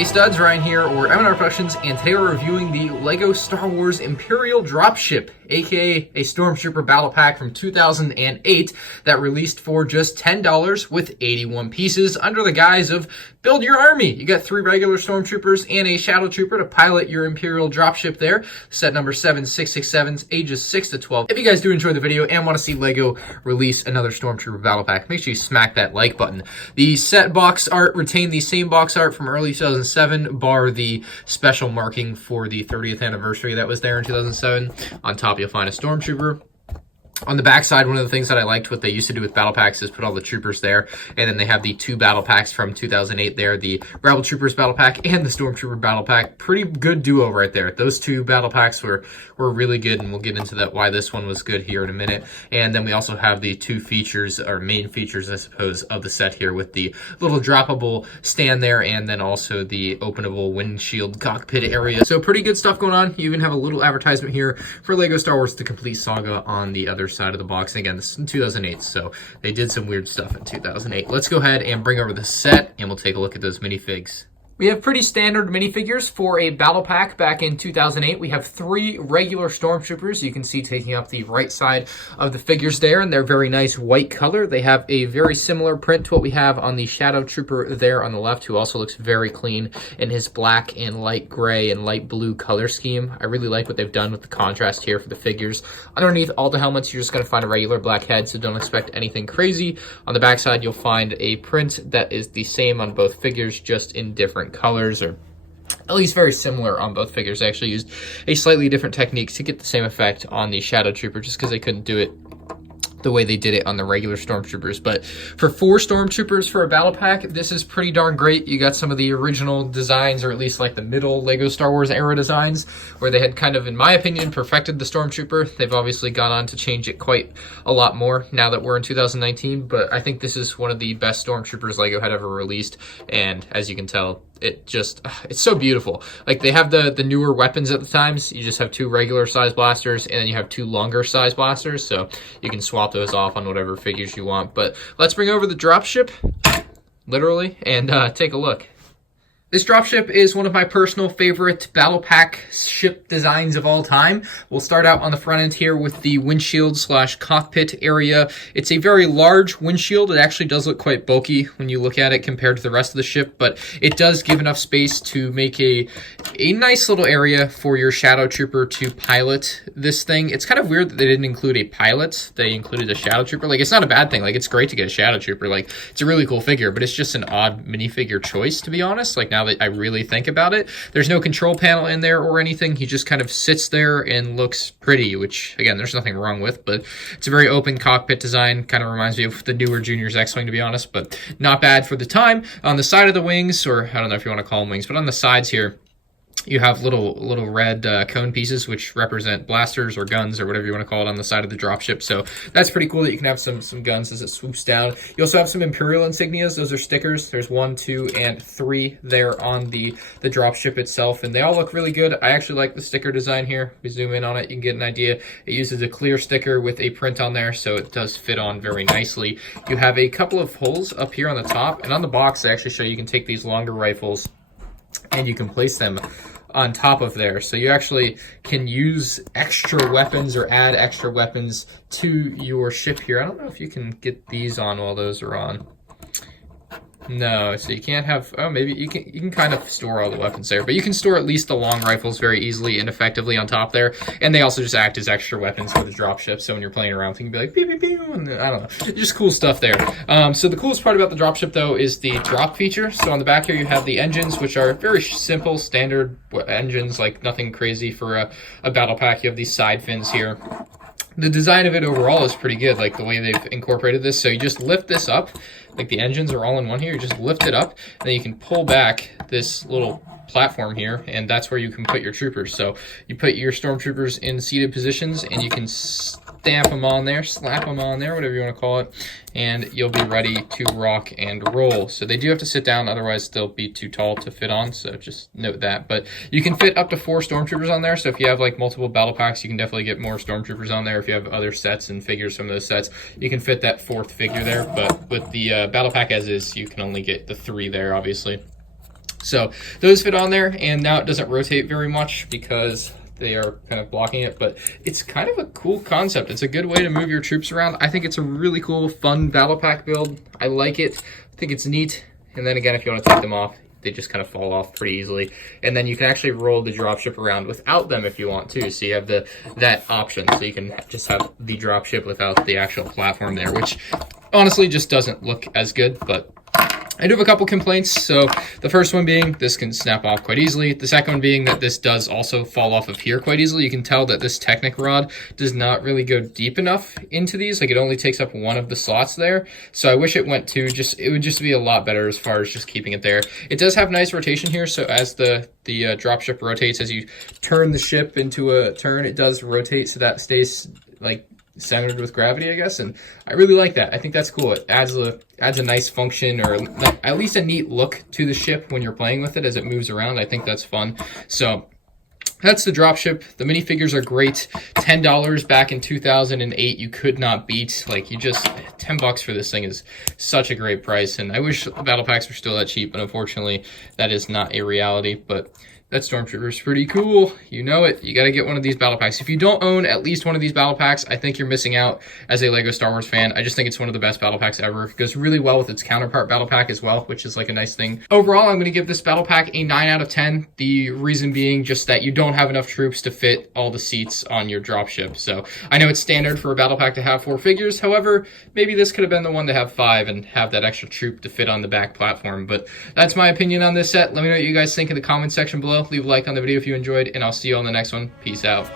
Hey studs, Ryan here, we're MandRproductions, and today we're reviewing the LEGO Star Wars Imperial Dropship, aka a Stormtrooper Battle Pack from 2008 that released for just $10 with 81 pieces under the guise of build your army. You got 3 regular Stormtroopers and a Shadow Trooper to pilot your Imperial Dropship there. Set number 7667, ages 6 to 12. If you guys do enjoy the video and want to see LEGO release another Stormtrooper Battle Pack, make sure you smack that like button. The set box art retained the same box art from early 2007, bar the special marking for the 30th anniversary that was there in 2007. On top, you'll find a Stormtrooper. On the back side, one of the things that I liked what they used to do with battle packs is put all the troopers there, and then they have the 2 battle packs from 2008 there, the Rebel Troopers battle pack and the Stormtrooper battle pack. Pretty good duo right there. Those 2 battle packs were really good, and we'll get into that why this one was good here in a minute. And then we also have the 2 features, or main features, I suppose, of the set here with the little droppable stand there, and then also the openable windshield cockpit area. So pretty good stuff going on. You even have a little advertisement here for LEGO Star Wars The Complete Saga on the other side of the box. And again, this is in 2008, so they did some weird stuff in 2008. Let's go ahead and bring over the set, and we'll take a look at those minifigs. We have pretty standard minifigures for a battle pack back in 2008. We have 3 regular Stormtroopers. You can see taking up the right side of the figures there, and they're very nice white color. They have a very similar print to what we have on the Shadow Trooper there on the left, who also looks very clean in his black and light gray and light blue color scheme. I really like what they've done with the contrast here for the figures. Underneath all the helmets, you're just going to find a regular black head, so don't expect anything crazy. On the back side, you'll find a print that is the same on both figures, just in different colors, or at least very similar on both figures. They actually used a slightly different technique to get the same effect on the Shadow Trooper, just because they couldn't do it the way they did it on the regular Stormtroopers. But for 4 Stormtroopers for a battle pack, this is pretty darn great. You got some of the original designs, or at least like the middle LEGO Star Wars era designs, where they had kind of, in my opinion, perfected the Stormtrooper. They've obviously gone on to change it quite a lot more now that we're in 2019, but I think this is one of the best Stormtroopers LEGO had ever released, and as you can tell, it's so beautiful. Like, they have the newer weapons at the times. You just have 2 regular size blasters, and then you have 2 longer size blasters, so you can swap those off on whatever figures you want. But let's bring over the dropship, literally, and take a look. This dropship is one of my personal favorite battle pack ship designs of all time. We'll start out on the front end here with the windshield / cockpit area. It's a very large windshield. It actually does look quite bulky when you look at it compared to the rest of the ship, but it does give enough space to make a nice little area for your Shadow Trooper to pilot this thing. It's kind of weird that they didn't include a pilot. They included a Shadow Trooper. Like, it's not a bad thing. Like, it's great to get a Shadow Trooper. Like, it's a really cool figure, but it's just an odd minifigure choice, to be honest. Like, now that I really think about it, there's no control panel in there or anything. He just kind of sits there and looks pretty, which, again, there's nothing wrong with, but it's a very open cockpit design. Kind of reminds me of the newer Junior's X-Wing, to be honest, but not bad for the time. On the side of the wings, or I don't know if you want to call them wings, but on the sides here, you have little red cone pieces, which represent blasters or guns or whatever you want to call it on the side of the dropship. So that's pretty cool that you can have some guns as it swoops down. You also have some Imperial Insignias. Those are stickers. There's 1, 2, and 3 there on the dropship itself, and they all look really good. I actually like the sticker design here. If we zoom in on it, you can get an idea. It uses a clear sticker with a print on there, so it does fit on very nicely. You have a couple of holes up here on the top, and on the box, they actually show you can take these longer rifles and you can place them on top of there. So you actually can use extra weapons or add extra weapons to your ship here. I don't know if you can get these on while those are on. No, so you can't have, oh, maybe you can kind of store all the weapons there, but you can store at least the long rifles very easily and effectively on top there, and they also just act as extra weapons for the dropship, so when you're playing around, you can be like, pew, pew, pew, and I don't know, just cool stuff there. So the coolest part about the dropship, though, is the drop feature. So on the back here, you have the engines, which are very simple, standard engines, like nothing crazy for a battle pack. You have these side fins here. The design of it overall is pretty good, like the way they've incorporated this. So you just lift this up, like the engines are all in one here. You just lift it up, and then you can pull back this little platform here, and that's where you can put your troopers. So you put your Stormtroopers in seated positions, and you can stamp them on there, slap them on there, whatever you want to call it, and you'll be ready to rock and roll. So they do have to sit down, otherwise they'll be too tall to fit on, so just note that. But you can fit up to 4 Stormtroopers on there, so if you have like multiple battle packs, you can definitely get more Stormtroopers on there. If you have other sets and figures from those sets, you can fit that 4th figure there, but with the battle pack as is, you can only get the 3 there, obviously. So those fit on there, and now it doesn't rotate very much because they are kind of blocking it, but it's kind of a cool concept. It's a good way to move your troops around. I think it's a really cool, fun battle pack build. I like it. I think it's neat. And then again, if you want to take them off, they just kind of fall off pretty easily. And then you can actually roll the dropship around without them if you want to. So you have that option. So you can just have the dropship without the actual platform there, which honestly just doesn't look as good, but I do have a couple complaints. So the first one being this can snap off quite easily. The second one being that this does also fall off of here quite easily. You can tell that this Technic rod does not really go deep enough into these. Like, it only takes up one of the slots there. So I wish it went to it would just be a lot better as far as just keeping it there. It does have nice rotation here. So as the dropship rotates, as you turn the ship into a turn, it does rotate so that stays like centered with gravity, I guess, and I really like that. I think that's cool. It adds a nice function, or at least a neat look to the ship when you're playing with it as it moves around. I think that's fun. So that's the dropship. The minifigures are great. $10 back in 2008, you could not beat. Like, you just, $10 for this thing is such a great price, and I wish battle packs were still that cheap, but unfortunately that is not a reality. But that Stormtrooper is pretty cool. You know it. You got to get one of these battle packs. If you don't own at least one of these battle packs, I think you're missing out as a LEGO Star Wars fan. I just think it's one of the best battle packs ever. It goes really well with its counterpart battle pack as well, which is like a nice thing. Overall, I'm going to give this battle pack a 9 out of 10. The reason being just that you don't have enough troops to fit all the seats on your dropship. So I know it's standard for a battle pack to have 4 figures. However, maybe this could have been the one to have 5 and have that extra troop to fit on the back platform. But that's my opinion on this set. Let me know what you guys think in the comment section below. Leave a like on the video if you enjoyed, and I'll see you on the next one. Peace out.